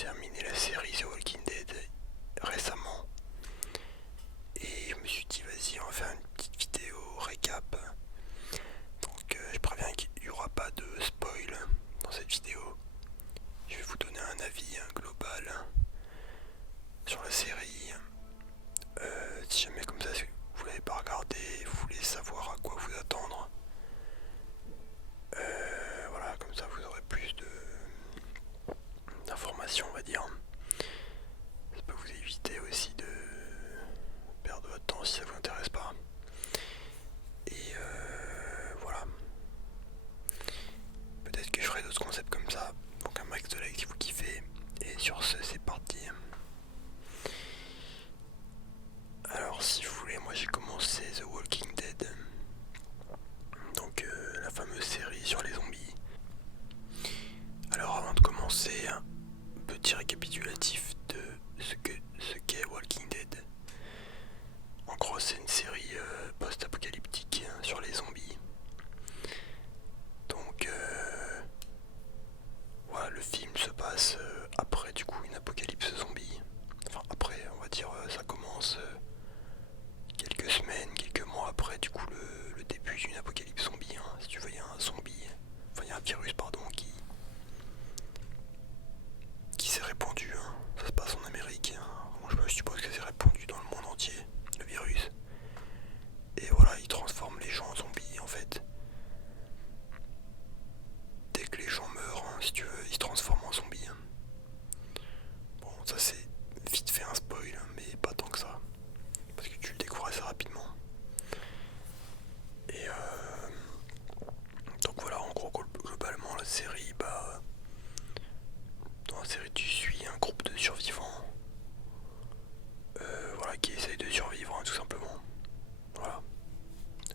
terminé la série The Walking Dead récemment et je me suis dit vas-y on va faire une petite vidéo récap. Donc je préviens qu'il n'y aura pas de spoil dans cette vidéo. Je vais vous donner un avis global sur la série. Si jamais comme ça vous l'avez pas regardé, vous voulez savoir à quoi vous attendre. Voilà, comme ça vous aurez plus d'informations on va dire. Ça peut vous éviter aussi de perdre votre temps si ça vous intéresse pas. Et voilà. Peut-être que je ferai d'autres concepts comme ça. Donc un max de likes si vous kiffez. Et sur ce, c'est parti. Alors si vous voulez, moi j'ai commencé The Walking Dead. Donc la fameuse série sur les zombies. Alors avant de commencer, un petit récapitulatif de ce qu'est Walking Dead. En gros, c'est une série post-apocalyptique sur les zombies. Donc, voilà, le film se passe après du coup une apocalypse zombie. Enfin, après, on va dire, ça commence quelques semaines, quelques mois après du coup le début d'une apocalypse zombie. Si tu veux, il y a un zombie, enfin, il y a un virus, pardon, qui s'est répandu. Ça se passe en Amérique. Je suppose que c'est répandu dans le monde entier, le virus. Et voilà, il transforme les gens en zombies en fait. Dès que les gens meurent, si tu veux, ils se transforment en zombies. Bon, ça c'est vite fait un spoil, mais pas tant que ça. Parce que tu le découvres assez rapidement. Et donc voilà, en gros, globalement, la série, dans la série, tu suis un groupe de survivants. Voilà, qui essayent de survivre, tout simplement. Voilà.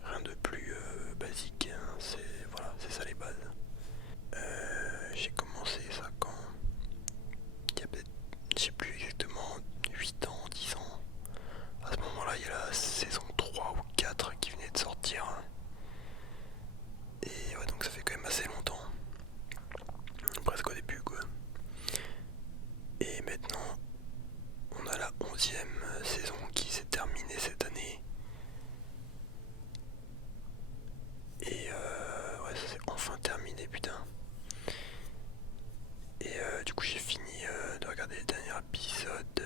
Rien de plus basique, c'est ça les bases. J'ai commencé ça quand il y a peut-être, je sais plus exactement, 8 ans, 10 ans. À ce moment-là, il y a la saison 3 ou 4 qui venait de sortir. Et ouais, donc ça fait quand même assez longtemps. Presque au début, quoi. Et maintenant, on a la 11e saison qui s'est terminée cette année. Et ouais, ça s'est enfin terminé, putain. Et du coup, j'ai fini de regarder le dernier épisode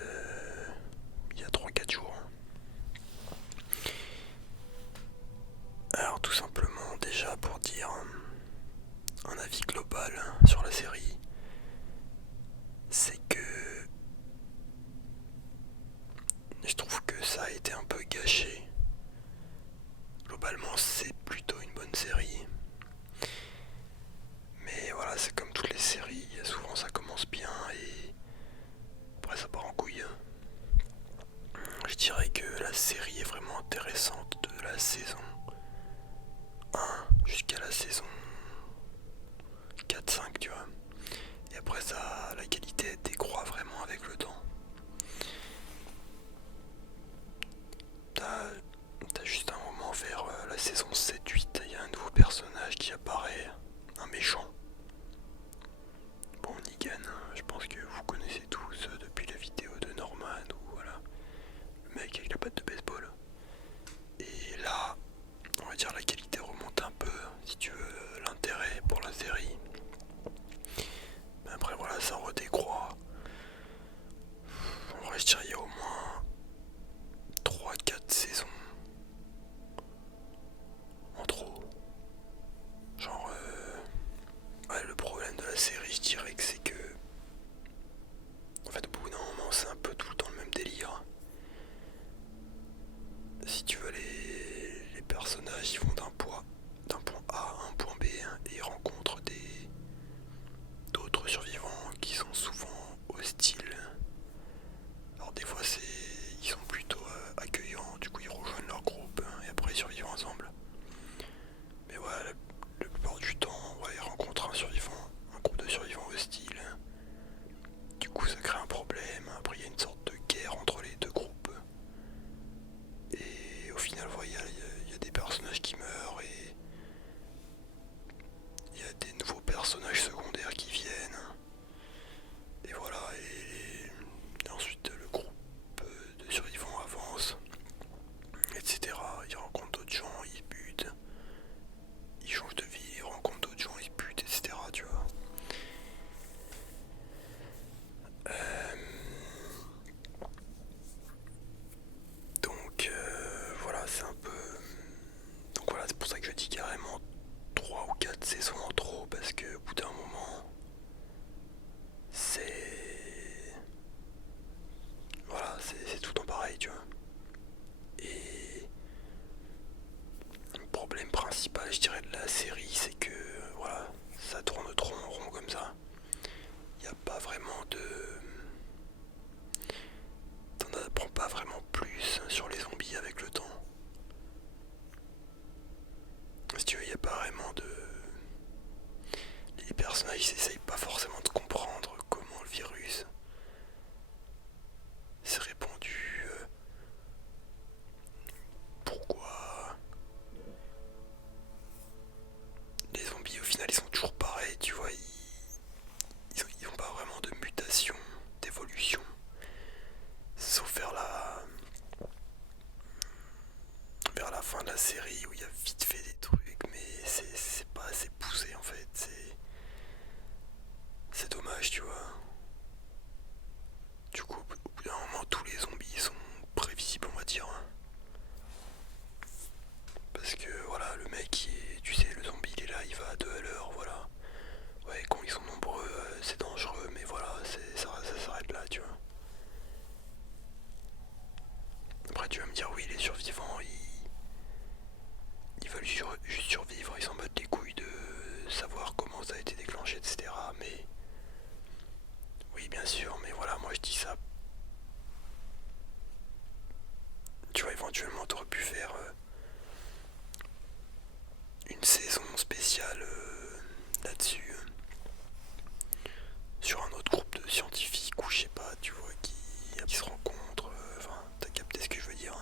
il y a 3-4 jours. Alors, tout simplement, déjà pour dire un avis global sur la série, c'est que je trouve que ça a été un peu gâché. Globalement, c'est plutôt une bonne série. Mais voilà, c'est comme toutes les séries, souvent ça commence bien et après ça part en couille. Je dirais que la série est vraiment intéressante de la saison 1 jusqu'à la saison 4-5, tu vois. Et après ça, la qualité décroît vraiment avec le temps. T'as juste un moment vers la saison 7-8, il y a un nouveau personnage qui apparaît, un méchant. Bon, Negan, je pense que vous connaissez tous depuis la vidéo de Norman ou voilà, le mec avec la patte de baseball. Et là, on va dire la qualité remonte un peu, si tu veux, l'intérêt pour la série. Mais après voilà, ça redécroît. En vrai, je dirais il y a au moins 3-4 saisons en trop. Genre, ouais, le problème de la série, je dirais que c'est que, en fait, au bout d'un moment, c'est un peu tout le temps le même délire. tu vois. Et le problème principal, je dirais, de la série, c'est que voilà, ça tourne trop en rond comme ça. Il n'y a pas vraiment de. T'en apprends pas vraiment plus sur les zombies avec le temps. Si tu veux, il n'y a pas vraiment de. Les personnages n'essayent pas forcément de comprendre comment le virus s'est répandu, pourquoi les zombies au final ils sont toujours pareils, tu vois, ils ont pas vraiment de mutation, d'évolution, sauf vers la fin de la série où il y a vite fait des trucs, mais c'est pas assez poussé en fait, c'est dommage, tu vois. Du coup, au bout d'un moment, tous les zombies sont prévisibles, on va dire. Parce que voilà, le mec, tu sais, le zombie il est là, il va à 2 à l'heure, voilà. Ouais, quand ils sont nombreux, c'est dangereux, mais voilà, ça s'arrête là, tu vois. Après, tu vas me dire, oui, les survivants, ils veulent juste survivre, ils s'en battent les couilles de savoir comment ça a été déclenché, etc. Mais oui, bien sûr, mais voilà, moi je dis ça. Tu vois, éventuellement, t'aurais pu faire une saison spéciale là-dessus, sur un autre groupe de scientifiques ou je sais pas, tu vois, qui se rencontrent. Enfin, t'as capté ce que je veux dire.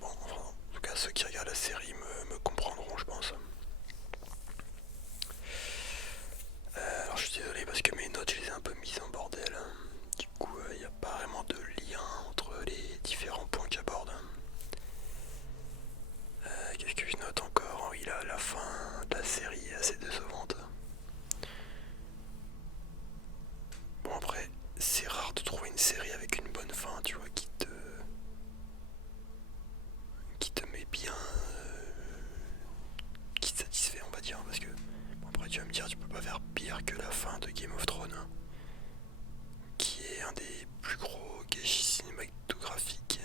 Bon, enfin, en tout cas, ceux qui regardent la série me comprendront, je pense. Alors, je suis désolé parce que mes notes, je les ai un peu mises en bordel. Du coup, il n'y a pas vraiment de lien entre les différents points que j'aborde. Qu'est-ce que je note encore? Oui, là, la fin de la série est assez décevante. Bon, après, c'est rare de trouver une série avec une bonne fin, tu vois, qui te met bien, qui te satisfait, on va dire, parce que bon, après tu vas me dire, tu peux pas faire pire que la fin de Game of Thrones, hein, qui est un des plus gros gâchis cinématographiques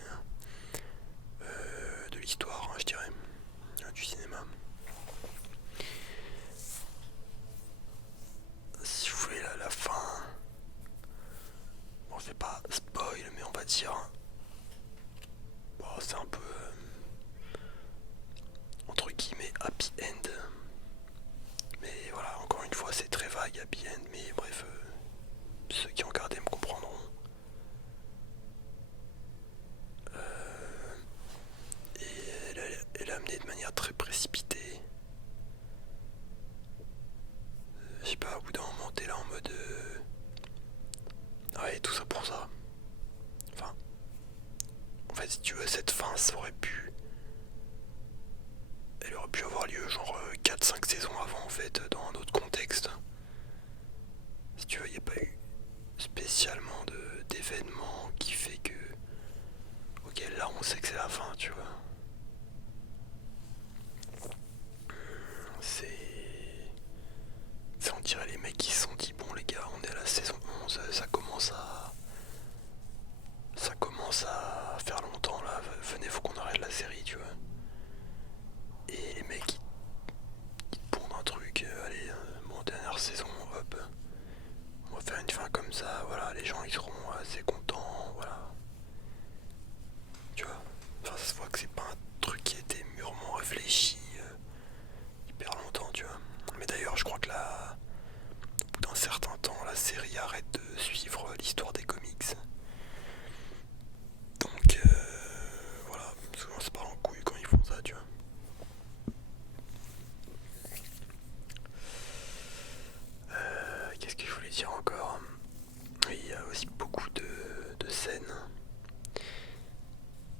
de l'histoire, hein, je dirais, du cinéma. Si vous voulez la fin, bon, je vais pas spoil, mais on va dire, bon, c'est un peu entre guillemets happy end. Mais voilà, encore une fois, c'est très vague, happy end, mais bref, ceux qui ont regardé me comprendront. Et elle est amenée de manière très précipitée. Je sais pas, au bout d'un moment, t'es là en mode. Ouais, tout ça pour ça. Enfin, en fait, si tu veux, cette fin, ça aurait pu. Elle aurait pu avoir lieu genre 4-5 saisons avant, en fait, dans un autre contexte. Si tu veux, il n'y a pas eu spécialement d'événement qui fait que. Ok, là, on sait que c'est la fin, tu vois. C'est. On dirait les mecs qui se sont dit, bon, les gars, on est à la saison 11, ça commence à faire longtemps là, venez, faut qu'on arrête la série, tu vois. Et les mecs ils te pondent un truc, allez, bon, dernière saison, hop, on va faire une fin comme ça, voilà, les gens ils seront assez contents, voilà. Tu vois, enfin ça se voit que c'est pas un truc qui a été mûrement réfléchi hyper longtemps, tu vois. Mais d'ailleurs, je crois que là, au bout d'un certain temps, la série arrête de suivre l'histoire des comics. Donc voilà, souvent c'est pas en couille quand ils font ça, tu vois. Qu'est-ce que je voulais dire encore? Oui, il y a aussi beaucoup de scènes.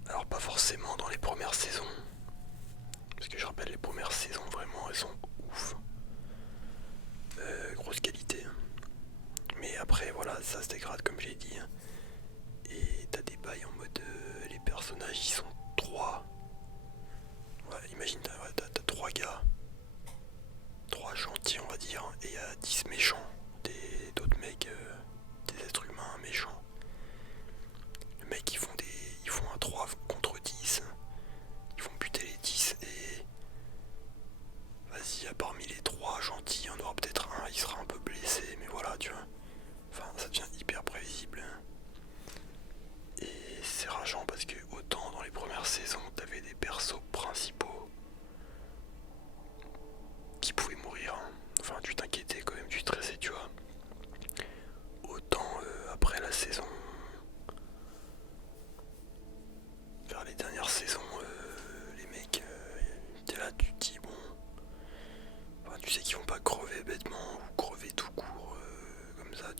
Alors pas forcément dans les premières saisons. Parce que je rappelle, les premières saisons, vraiment, elles sont ouf. Grosse qualité. Mais après, voilà, ça se dégrade comme j'ai dit. Et t'as des bails en mode les personnages ils sont trois. Ouais, imagine, t'as 3 gars, 3 gentils on va dire, et il y a 10 méchants, d'autres mecs, des êtres humains méchants.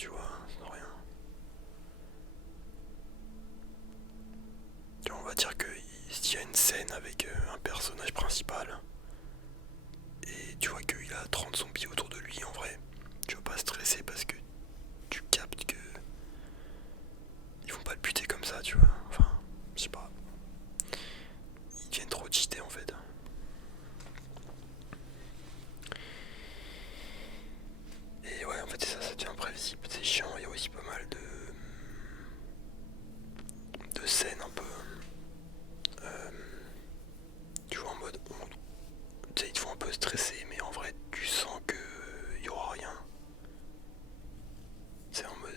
tu vois, sans rien. Tu vois, on va dire que s'il y a une scène avec un personnage principal, et tu vois qu'il a 30 zombies autour de lui, en vrai, tu vas pas stresser parce que tu captes que ils vont pas le buter comme ça, tu vois. Enfin, je sais pas. Ils deviennent trop cheatés en fait. Et ouais, en fait, ça devient imprévisible, c'est chiant. Il y a aussi pas mal de scènes un peu. euh, Tu vois, en mode. Tu sais, ils te font un peu stresser, mais en vrai, tu sens que y aura rien. C'est en mode.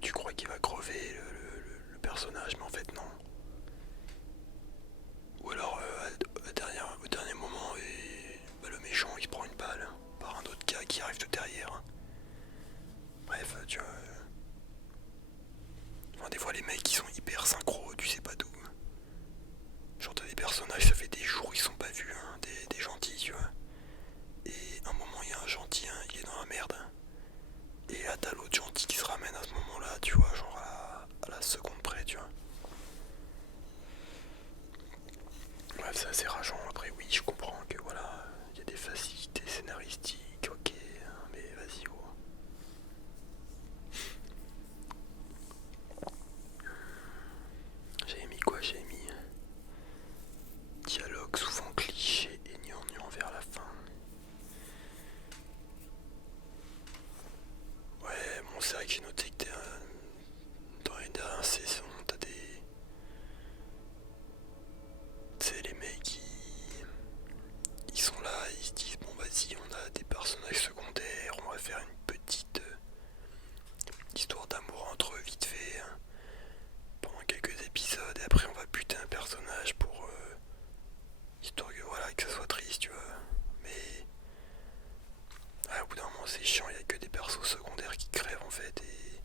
Tu crois qu'il va crever le personnage, mais en fait, non. Ou alors, au dernier moment, le méchant il se prend une balle par un autre gars qui arrive de derrière. Bref, tu vois. Enfin, des fois, les mecs ils sont hyper synchro, tu sais pas d'où. Genre, t'as des personnages, ça fait des jours ils sont pas vus, hein, des gentils, tu vois. Et à un moment, il y a un gentil, hein, il est dans la merde. Et là, t'as l'autre gentil qui se ramène à ce moment-là, tu vois, genre à la seconde près, tu vois. Bref, c'est assez rageant. Après, oui, je comprends que voilà, il y a des facilités scénaristiques, ok, hein, mais vas-y, oh. J'ai mis quoi? J'ai mis dialogue souvent cliché et gnangnan vers la fin. Ouais, bon, c'est vrai que j'ai noté que dans les dernières saisons, t'as des. Tu sais, les mecs, ils sont là, ils se disent, bon, vas-y, on a des personnages secondaires, on va faire une petite histoire d'amour entre eux vite fait, hein, pendant quelques épisodes, et après, on va buter un personnage pour. Histoire que, voilà, que ça soit triste, tu vois. Mais. Ouais, au bout d'un moment, c'est chiant, il y a que des persos secondaires qui crèvent en fait, et.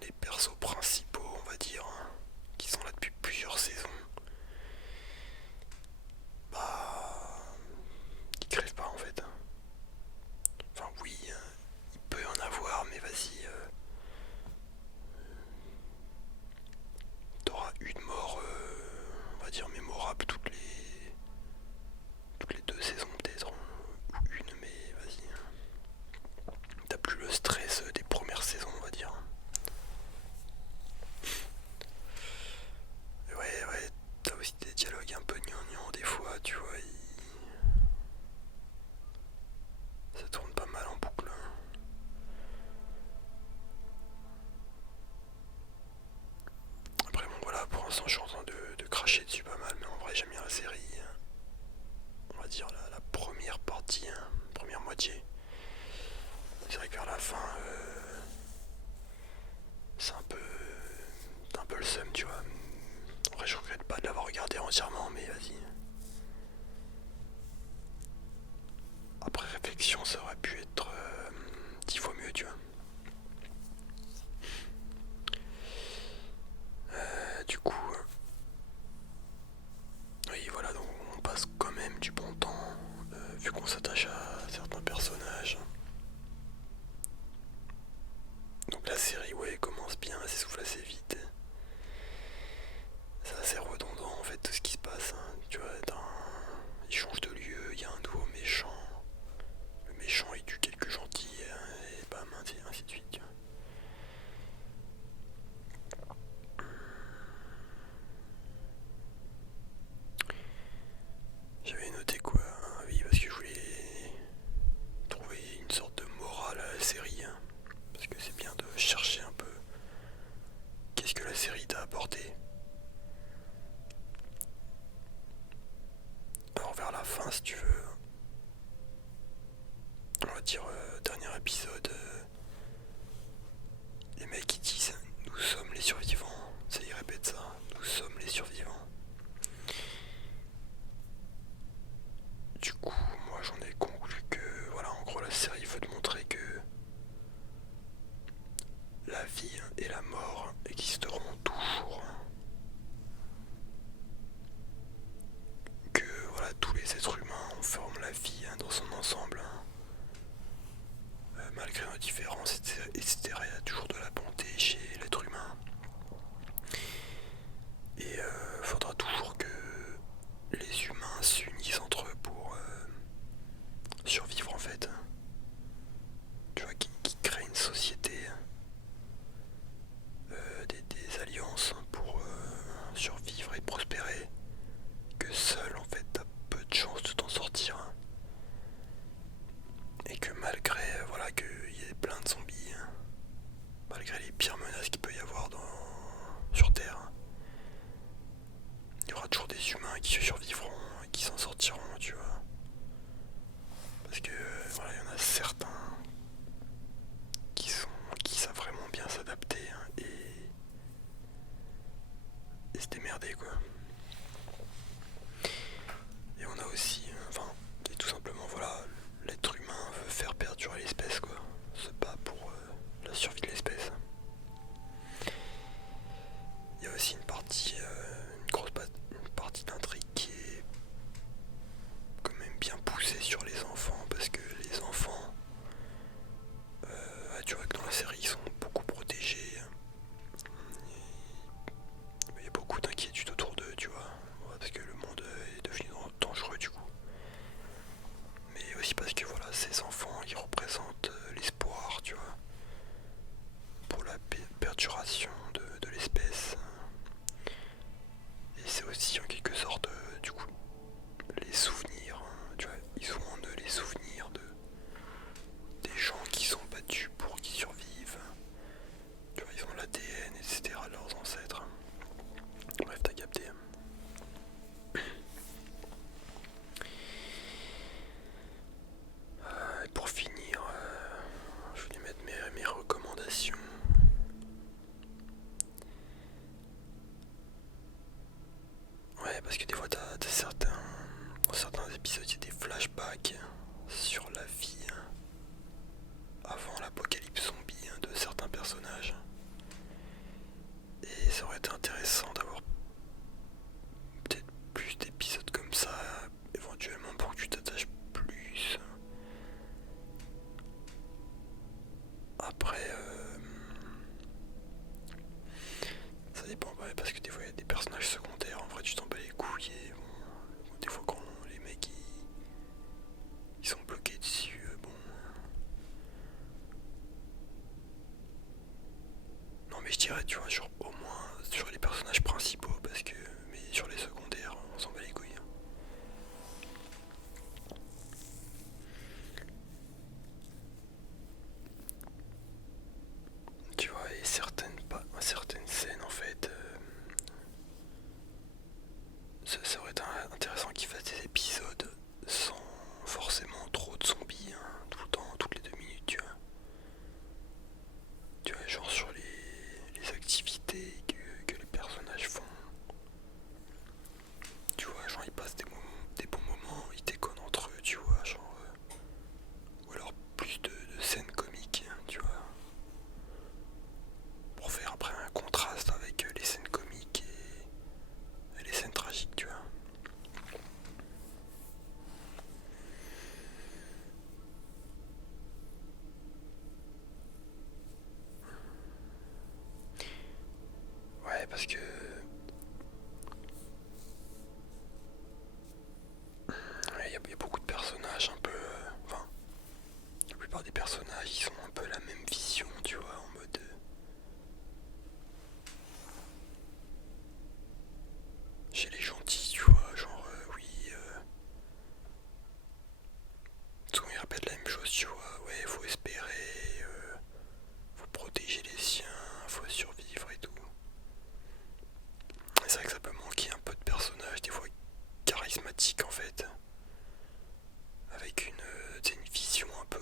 Les persos principaux, on va dire, hein, qui sont là depuis plusieurs saisons, bah, ils crèvent pas en fait. Enfin oui, il peut y en avoir, mais vas-y, t'auras une mort, on va dire mémorable toutes les 2 saisons peut-être, ou une, mais vas-y. T'as plus le stress des premières saisons, on va dire. Ouais, ouais, t'as aussi des dialogues un peu gnangnan des fois, tu vois, ça tourne pas mal en boucle, hein. Après bon voilà, pour l'instant je suis en train de cracher dessus pas mal, mais en vrai j'aime bien la série. On va dire la première partie, hein, première moitié. C'est vrai que vers la fin, c'est un peu le seum, tu vois. En vrai je regrette pas de l'avoir regardé entièrement, mais vas-y. Après réflexion, ça aurait pu être 10 fois mieux, tu vois. Du coup, oui voilà, donc on passe quand même du bon temps, vu qu'on s'attache à certains personnages. Donc la série, ouais, commence bien, elle s'essouffle assez vite. C'est assez redondant en fait tout ce qui se passe, hein. Tu vois, il change de lieu, il y a un nouveau méchant. Le méchant il tue quelques gentils, hein, et bam, ainsi de suite. Tu vois. J'avais noté quoi, hein, oui, parce que je voulais trouver une sorte de morale à la série, hein, parce que c'est bien de chercher un peu qu'est-ce que la série t'a apporté. Alors vers la fin, si tu veux, on va dire dernier épisode, les mecs ils disent nous sommes les survivants. Ça, ils répètent ça, nous sommes les survivants. Du coup, moi j'en ai conclu que, voilà, en gros la série veut te montrer que la vie et la mort existeront toujours. Que voilà, tous les êtres humains forment la vie, hein, dans son ensemble, hein. différence, etc. Il y a toujours de la bonté chez l'être humain. Et faudra toujours que les humains s'unissent entre eux pour survivre en fait. Tu vois, qui crée une société, des alliances pour survivre et prospérer. Que seul en fait t'as peu de chances de t'en sortir. Et que malgré voilà qu'il y ait plein de zombies, malgré les pires menaces qu'il peut y avoir sur Terre, il y aura toujours des humains qui survivront et qui s'en sortiront, tu vois. Parce que voilà, il y en a certains qui savent vraiment bien s'adapter et se démerder quoi. Et on a aussi, et tout simplement voilà, l'être humain veut faire perdurer l'espèce quoi, se bat pour la survie de l'espèce. Il y a aussi une partie, une partie d'intrigue qui est quand même bien poussée sur les enfants parce que les enfants, tu vois que dans la série ils sont beaucoup protégés. Il y a beaucoup d'inquiétudes autour d'eux, tu vois, parce que le monde est devenu dangereux du coup. Mais aussi parce que voilà, ces enfants ils représentent l'espoir, tu vois, pour la perduration de l'espèce. Et c'est aussi en quelque sorte, du coup, les souvenirs, tu vois, ils ont en eux les souvenirs des gens qui sont battus pour qu'ils survivent. Tu vois, ils ont l'ADN, etc. de leurs ancêtres. Bref, t'as capté. Et pour finir, je vais mettre mes recommandations. Ouais, parce que des fois, dans certains épisodes, il y a des flashbacks sur la vie avant l'apocalypse zombie de certains personnages. Et ça aurait été intéressant d'avoir peut-être plus d'épisodes comme ça, éventuellement pour que tu t'attaches plus. Après, ça dépend, ouais, parce que des fois il y a des personnages secondaires, en vrai tu t'en bats les couilles et bon, des fois quand les mecs ils sont bloqués dessus, bon. Non mais je dirais, tu vois, genre au moins sur les personnages principaux, parce que, mais sur les secondaires, on s'en bat les couilles. Tu vois, et certaines scènes en fait, ça aurait été intéressant qu'ils fassent des épisodes sans forcément trop de zombies, tout le temps, toutes les 2 minutes, tu vois. Tu vois, genre sur les activités que les personnages font. Tu vois, genre ils passent des bons moments, ils déconnent entre eux, tu vois, genre. Ou alors plus de scènes comiques, tu vois. Pour faire après un contraste avec les scènes comiques et les scènes tragiques, tu vois. Ouais, parce que il y a beaucoup de personnages un peu. Enfin, la plupart des personnages, ils ont un peu la même vision, tu vois, en mode. Chez les gentils, tu vois, genre, oui. Souvent ils répètent la même chose, tu vois. Ouais, faut espérer, faut protéger les siens, faut survivre et tout. Et c'est vrai que ça peut manquer un peu de personnages, des fois charismatiques en fait. Avec une vision un peu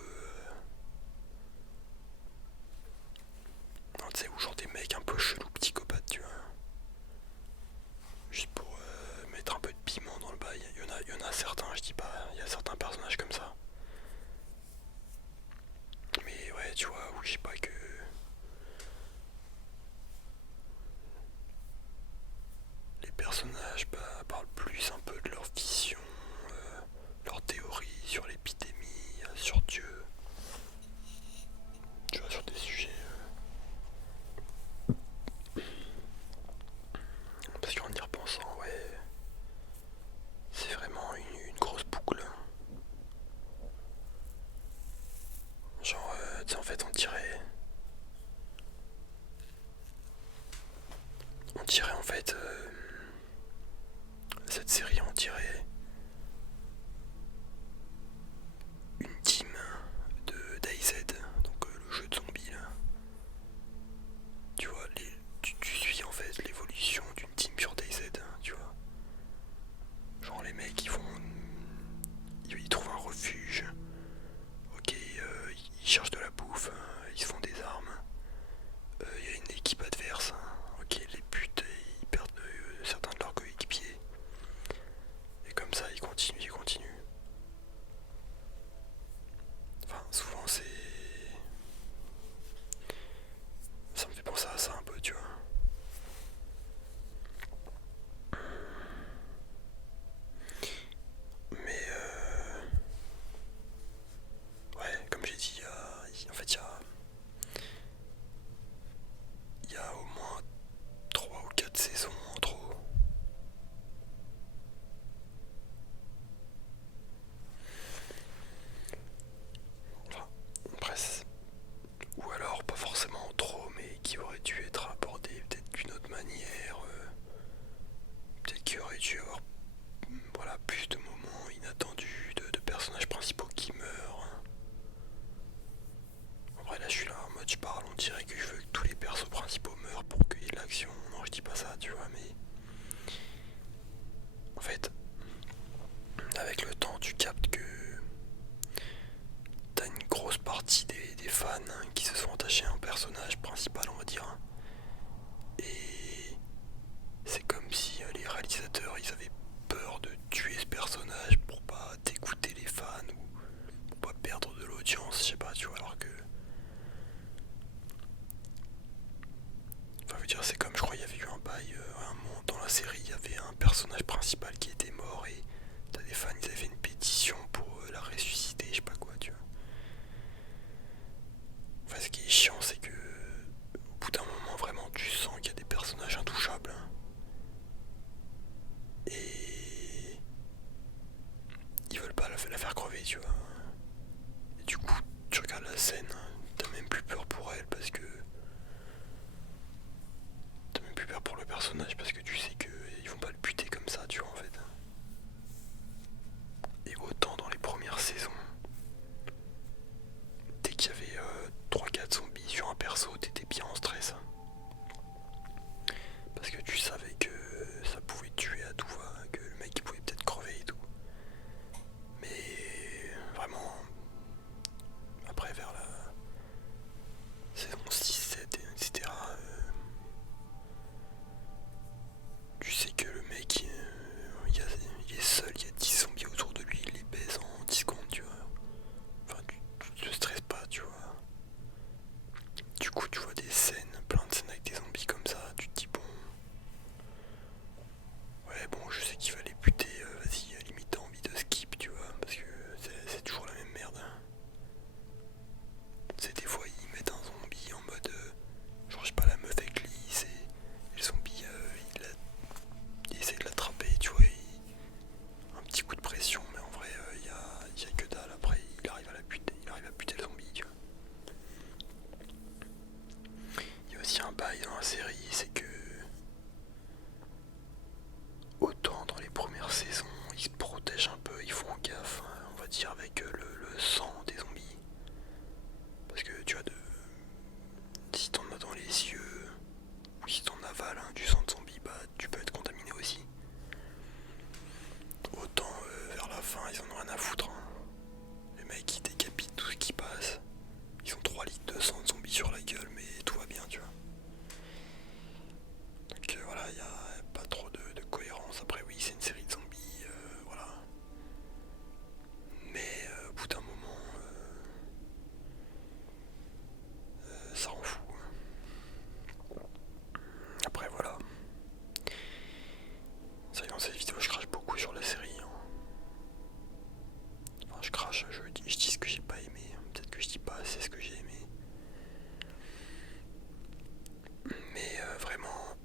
dirait que je veux que tous les persos principaux meurent pour qu'il y ait de l'action. Non, je dis pas ça, tu vois, mais en fait, avec le temps, tu captes que t'as une grosse partie des fans qui se sont attachés à un personnage principal, on va dire. Et c'est comme si les réalisateurs, ils avaient peur de tuer ce personnage pour pas dégoûter les fans ou pour pas perdre de l'audience, je sais pas, tu vois, alors que... Enfin, je veux dire, c'est comme, je crois, il y avait eu un bail, un moment dans la série, il y avait un personnage principal qui était mort et t'as des fans, ils avaient fait une pétition pour la ressusciter, je sais pas quoi, tu vois. Enfin, ce qui est chiant, c'est que au bout d'un moment, vraiment, tu sens qu'il y a des personnages intouchables. Et ils veulent pas la faire crever, tu vois. Et du coup, tu regardes la scène, t'as même plus peur pour elle parce que... T'as même plus peur pour le personnage parce que tu sais qu'ils vont pas le buter comme ça, tu vois, en fait. Et autant dans les premières saisons, dès qu'il y avait 3-4 zombies sur un perso, t'étais bien en stress. Parce que tu savais que ça pouvait tuer à tout va, que le mec il pouvait peut-être crever et tout. Mais vraiment, après vers la saison 6, 7, etc., tu sais que le mec, il est seul, il y a 10 zombies autour de lui, il les baise en 10 secondes, tu vois. Enfin, tu te stresses pas, tu vois. Du coup, tu vois des scènes, plein de scènes avec des zombies comme ça, tu te dis bon... Ouais, bon, je sais qu'il va les buter, vas-y, à limite t'as envie de skip, tu vois, parce que c'est toujours la même merde. C'est des fois ils mettent un zombie en mode, genre je sais pas, la meuf avec glisse et le zombie, il essaie de l'attraper, tu vois, un petit coup de pression, mais en vrai, y a que dalle, après il arrive à la buter, il arrive à buter le zombie, tu vois. Il y a aussi un bail dans la série, c'est que autant dans les premières saisons, ils se protègent un peu, ils font gaffe, hein, on va dire, avec le sang des zombies. Parce que tu vois, si t'en as dans les yeux, ou si t'en avales du sang de zombie, bah tu peux être contaminé aussi. Autant vers la fin, ils en ont rien à foutre. Hein. Les mecs ils décapitent tout ce qui passe. Ils ont 3 litres de sang de zombie sur la gueule, mais tout va bien, tu vois. Donc voilà, il n'y a pas trop de cohérence. Après, oui, c'est une série de zombies, voilà. Mais au bout d'un moment, ça rend fou. Après, voilà. Ça y est, dans cette vidéo, je crache beaucoup sur la série. Hein. Enfin, je crache, je dis ce que j'ai pas aimé. Peut-être que je dis pas assez ce que j'ai aimé. Mais vraiment,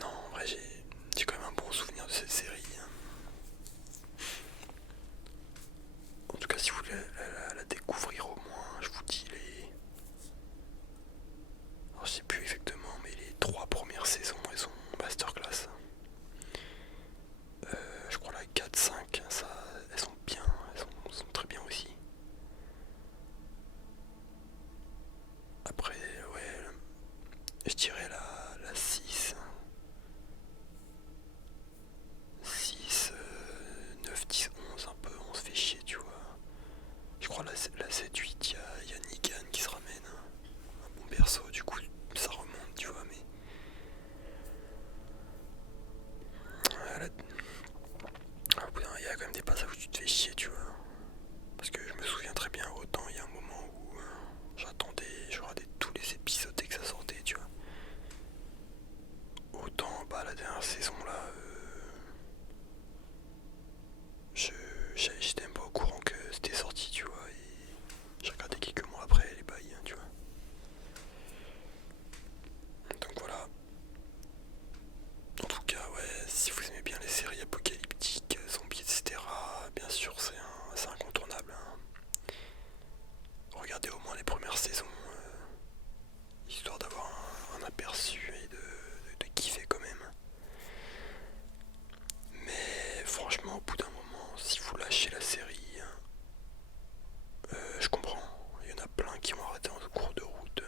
non, en vrai, j'ai quand même un bon souvenir de cette série. Hein. En tout cas, si vous voulez la découvrir au moins, je vous dis les... Alors, je sais plus exactement, mais les 3 premières saisons, elles sont masterclass. Je crois la 4-5, ça, elles sont bien, elles sont très bien aussi. Après, ouais, je dirais la 6. 6, 9, 10, 11, un peu, on se fait chier, tu vois. Je crois la 7, 8, il y a Negan qui se ramène. Un bon perso, du coup, ça remonte, tu vois, mais... Il y a quand même des passages où tu te fais chier, tu vois. Parce que je me souviens très bien, autant il y a un moment où j'attendais, je regardais tous les épisodes dès que ça sortait, tu vois. Autant, bah, la dernière saison, là, j'étais même pas au courant que c'était sorti, tu vois. Et j'ai regardé quelques mois après les bails, hein, tu vois. Donc voilà. En tout cas, ouais, si vous aimez bien les séries apocalyptiques, zombies, etc., bien sûr, c'est incontournable. Hein. Regardez au moins les premières saisons, histoire d'avoir un aperçu et de kiffer quand même. Mais franchement, au bout d'un moment, si vous lâchez la série, je comprends. Il y en a plein qui ont arrêté en cours de route.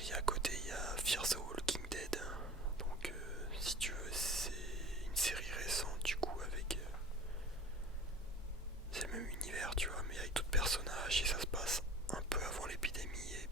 série à côté, il y a Fear the Walking Dead. Donc si tu veux, c'est une série récente du coup avec... c'est le même univers, tu vois, mais avec d'autres personnages et ça se passe un peu avant l'épidémie et